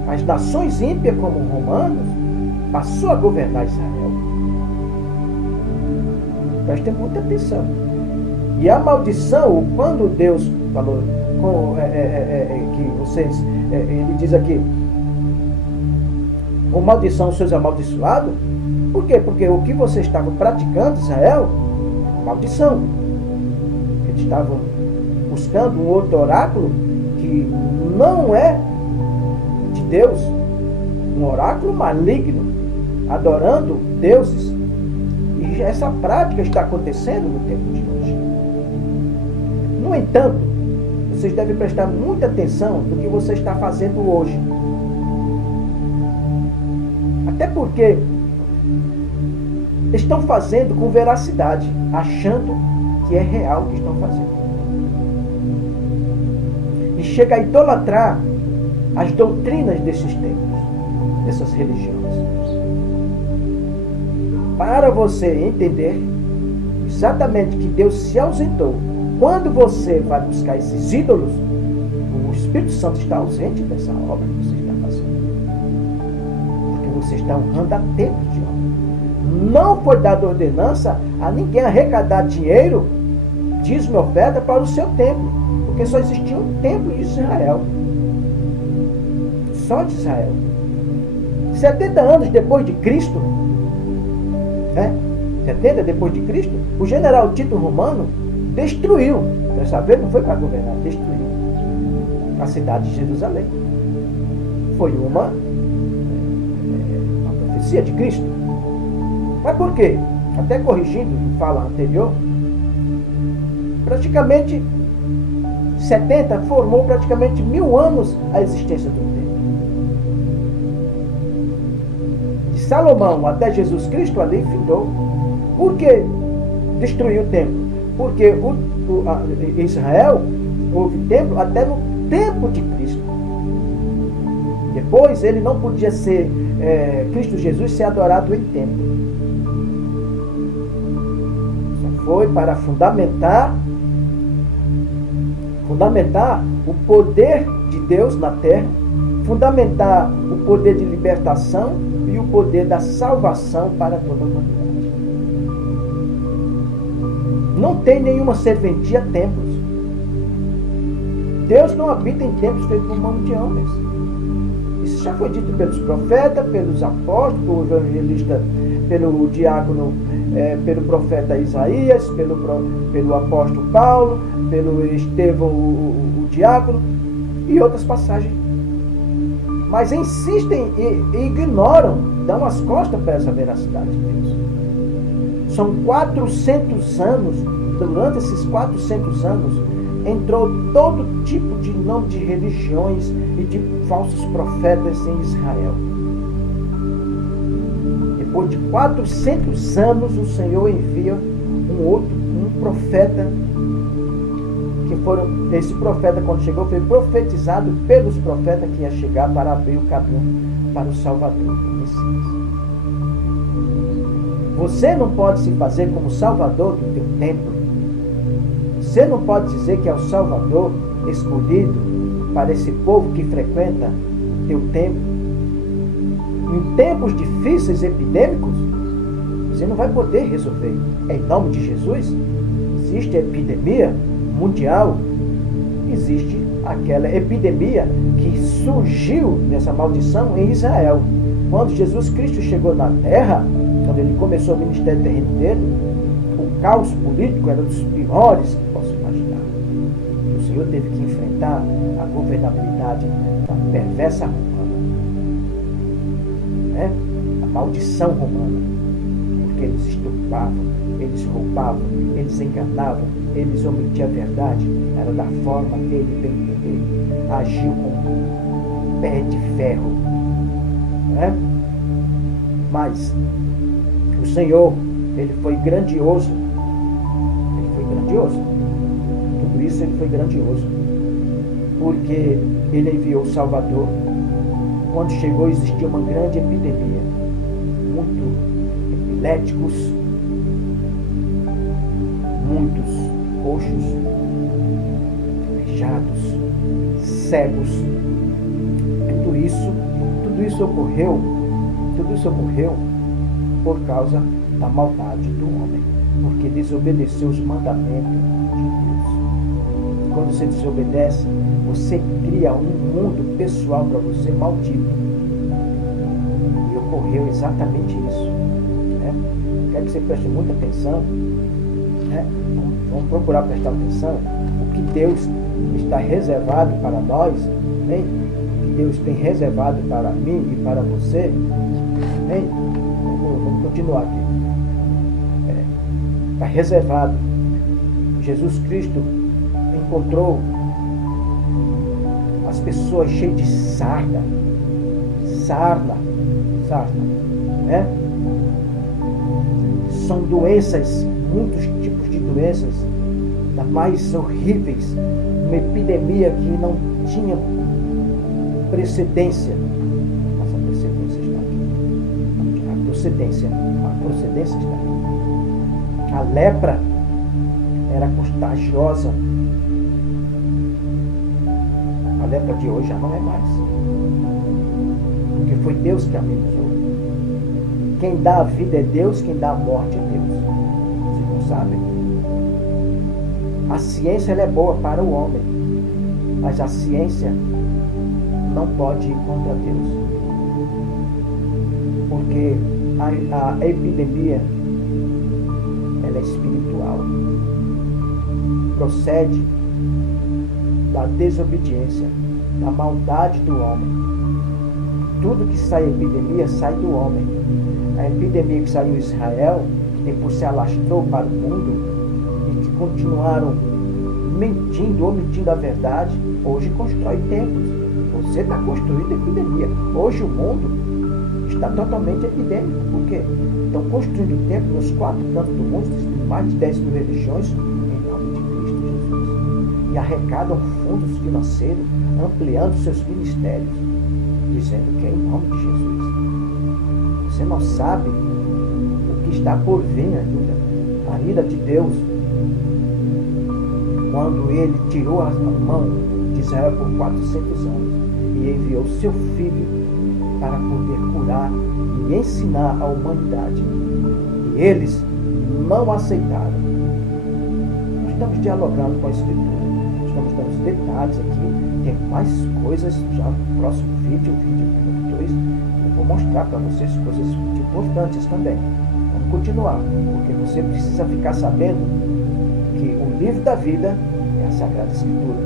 As nações ímpias, como os romanos, passou a governar Israel. Prestem muita atenção. E a maldição, quando Deus falou que vocês, ele diz aqui, com maldição sois amaldiçoados. Por quê? Porque o que vocês estavam praticando, Israel, maldição. Eles estavam buscando um outro oráculo que não é de Deus, um oráculo maligno, adorando deuses. E essa prática está acontecendo no tempo de hoje. No entanto, vocês devem prestar muita atenção no que você está fazendo hoje. Até porque estão fazendo com veracidade, achando que é real o que estão fazendo. E chega a idolatrar as doutrinas desses tempos, dessas religiões. Para você entender exatamente que Deus se ausentou, quando você vai buscar esses ídolos, o Espírito Santo está ausente dessa obra que você está fazendo. Porque você está honrando a templo de obra. Não foi dada ordenança a ninguém arrecadar dinheiro, dízimo e oferta para o seu templo, porque só existia um templo de Israel. Só de Israel. 70 anos depois de Cristo, 70 depois de Cristo, o general Tito Romano destruiu, dessa vez não foi para governar, destruiu a cidade de Jerusalém. Foi uma profecia de Cristo. Mas por quê? Até corrigindo em fala anterior, praticamente 70 formou praticamente 1000 anos a existência do templo. De Salomão até Jesus Cristo ali findou. Por que destruiu o templo? Porque Israel houve templo até no tempo de Cristo. Depois ele não podia ser Cristo Jesus ser adorado em templo. Só foi para fundamentar o poder de Deus na terra, fundamentar o poder de libertação e o poder da salvação para toda a humanidade. Não tem nenhuma serventia a templos. Deus não habita em templos feitos por mão de homens. Isso já foi dito pelos profetas, pelos apóstolos, pelo evangelista, pelo diácono, pelo profeta Isaías, pelo apóstolo Paulo, pelo Estevão, o diácono, e outras passagens. Mas insistem e ignoram, dão as costas para essa veracidade de Deus. São 400 anos, durante esses 400 anos, entrou todo tipo de nome de religiões e de falsos profetas em Israel. Depois de 400 anos, o Senhor envia um profeta, esse profeta, quando chegou, foi profetizado pelos profetas que ia chegar para abrir o caminho para o Salvador, o Messias. Você não pode se fazer como Salvador do teu templo. Você não pode dizer que é o Salvador escolhido para esse povo que frequenta o teu templo. Em tempos difíceis, epidêmicos, você não vai poder resolver. Em nome de Jesus, existe a epidemia mundial, existe aquela epidemia que surgiu nessa maldição em Israel. Quando Jesus Cristo chegou na terra, quando ele começou o ministério terreno dele, o caos político era dos piores que posso imaginar. O Senhor teve que enfrentar a governabilidade da perversa romana, né? A maldição romana, porque eles estupravam, eles roubavam, eles enganavam, eles omitiam a verdade. Era da forma dele bem entender. Agiu com pé de ferro, né? Mas o Senhor, ele foi grandioso. Ele foi grandioso. Tudo isso ele foi grandioso. Porque ele enviou o Salvador. Quando chegou, existia uma grande epidemia. Muitos epiléticos, muitos coxos, aleijados, cegos. Tudo isso ocorreu por causa da maldade do homem, porque desobedeceu os mandamentos de Deus. Quando você desobedece, você cria um mundo pessoal para você maldito. E ocorreu exatamente isso, né? Quero que você preste muita atenção, né? Vamos procurar prestar atenção. O que Deus está reservado para nós, né? O que Deus tem reservado para mim e para você, né? Vamos continuar aqui. Está reservado. Jesus Cristo encontrou as pessoas cheias de sarna, né? São doenças, muitos tipos de doenças, das mais horríveis, uma epidemia que não tinha precedência. Mas a precedência está aqui. A procedência está aqui. A lepra era contagiosa. A lepra de hoje já não é mais. Porque foi Deus que amenizou. Quem dá a vida é Deus, quem dá a morte é Deus. Vocês não sabem? A ciência ela é boa para o homem, mas a ciência não pode ir contra Deus. Porque a epidemia ela é espiritual. Procede da desobediência, da maldade do homem. Tudo que sai epidemia sai do homem. A epidemia que saiu em Israel, que depois se alastrou para o mundo e que continuaram mentindo, omitindo a verdade, hoje constrói templos. Você está construindo epidemia. Hoje o mundo está totalmente epidêmico. Por quê? Estão construindo templos nos 4 cantos do mundo, existem mais de 10 mil religiões em nome de Cristo Jesus. E arrecadam fundos financeiros, ampliando seus ministérios, dizendo que é em nome de Jesus. Você não sabe o que está por vir ainda. A ira de Deus, quando ele tirou a mão de Israel por 400 anos e enviou seu filho para poder curar e ensinar a humanidade. E eles não aceitaram. Nós estamos dialogando com a Escritura, estamos dando os detalhes aqui, tem mais coisas já no próximo vídeo número 2, eu vou mostrar para vocês coisas muito importantes também. Vamos continuar, porque você precisa ficar sabendo que o livro da vida é a Sagrada Escritura.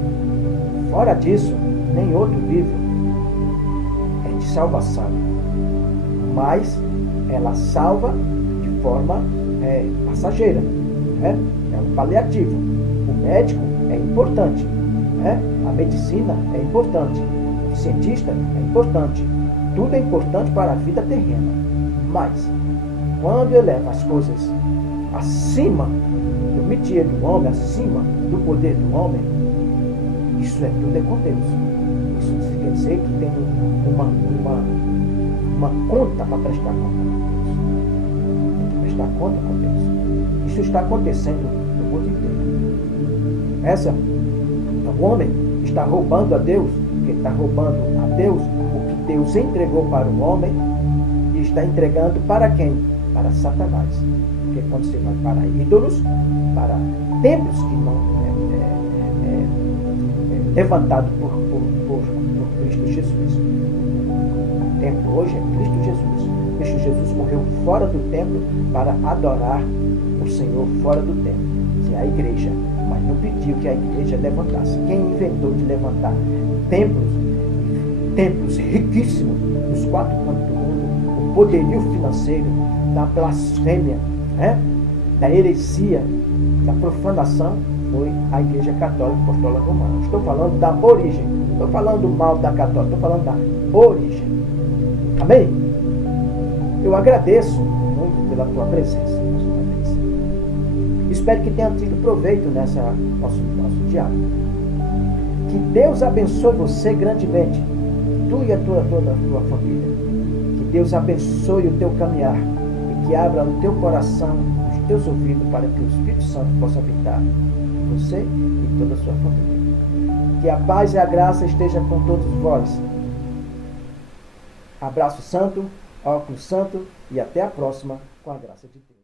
Fora disso, nem outro livro é de salvação, mas ela salva de forma passageira, né? É um paliativo. O médico é importante, né? A medicina é importante, o cientista é importante, tudo é importante para a vida terrena, mas quando eleva as coisas acima do métier do homem, acima do poder do homem, isso tudo é com Deus. Isso quer dizer que tem uma conta para prestar conta com Deus. Tem que prestar conta com Deus. Isso está acontecendo no mundo inteiro. O homem está roubando a Deus, porque está roubando a Deus o que Deus entregou para o homem e está entregando para quem? Para Satanás. Porque quando você vai para ídolos, para templos que não levantado por Cristo Jesus. O templo hoje é Cristo Jesus. Cristo Jesus morreu fora do templo para adorar o Senhor fora do templo, que é a igreja, mas não pediu que a igreja levantasse. Quem inventou de levantar templos riquíssimos nos 4 cantos do mundo, o poderio financeiro da blasfêmia, da heresia, da profanação, foi a Igreja Católica Apostólica Romana. Estou falando da origem. Não estou falando mal da católica, estou falando da origem. Amém? Eu agradeço muito pela tua presença, mais uma vez. Espero que tenha tido proveito nessa nosso diálogo. Que Deus abençoe você grandemente, tu e toda a tua família. Que Deus abençoe o teu caminhar e que abra o teu coração, os teus ouvidos, para que o Espírito Santo possa habitar você e toda a sua família. Que a paz e a graça esteja com todos vós. Abraço santo, óculos santo e até a próxima, com a graça de Deus.